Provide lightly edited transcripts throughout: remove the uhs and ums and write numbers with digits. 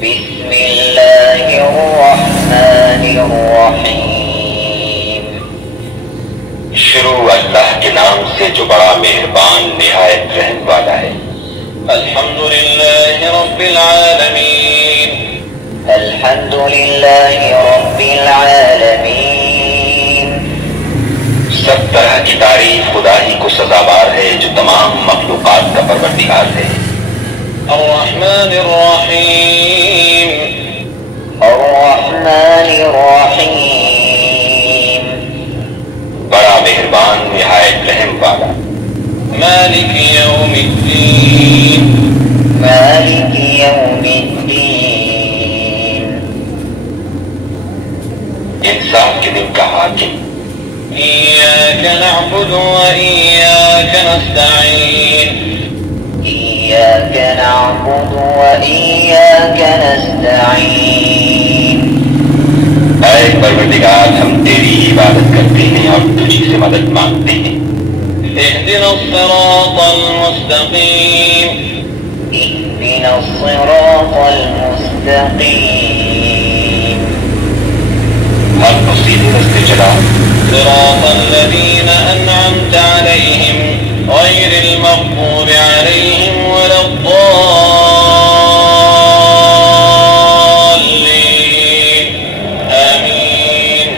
بسم الله الرحمن الرحیم۔ شروع اللہ کے نام سے جو بڑا مہربان نہایت رحم والا ہے۔ الحمد للہ رب العالمین۔ الحمد للہ رب العالمین۔ سب طرح کی تعریف خدا ہی کو سزاوار ہے جو تمام مخلوقات کا پروردگار ہے۔ الرحمن الرحیم۔ الرحمن الرحیم۔ بڑا مہربان نہایت رحم والا۔ مالک یوم الدین۔ مالک یوم الدین۔ انصاف کے دن کا حاکم۔ ایاک نعبد و ایاک نستعین۔ إياك نعبد وإياك نستعين۔ اے پروردگار ہم تیری عبادت کرتے ہیں اور تجھی سے مدد مانگتے ہیں۔ اهدنا الصراط المستقیم۔ اهدنا الصراط المستقيم۔ ہم کو سیدھے رستے چلا۔ صراط الذین انعمت علیہم غیر المغضوب علیہم ولا الضالین آمین۔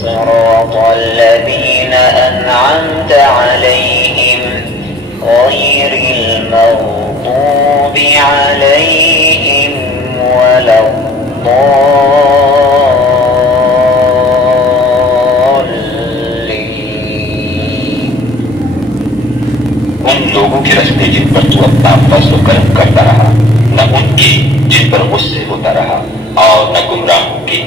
صراط الذين أنعمت عليهم غير المغضوب عليهم ولا الضالين۔ ان لوگوں کے رستے جن پر تو اپنا فضل و کرم کرتا رہا، نہ ان کے جن پر غصے ہوتا رہا، اور نہ گمراہوں کے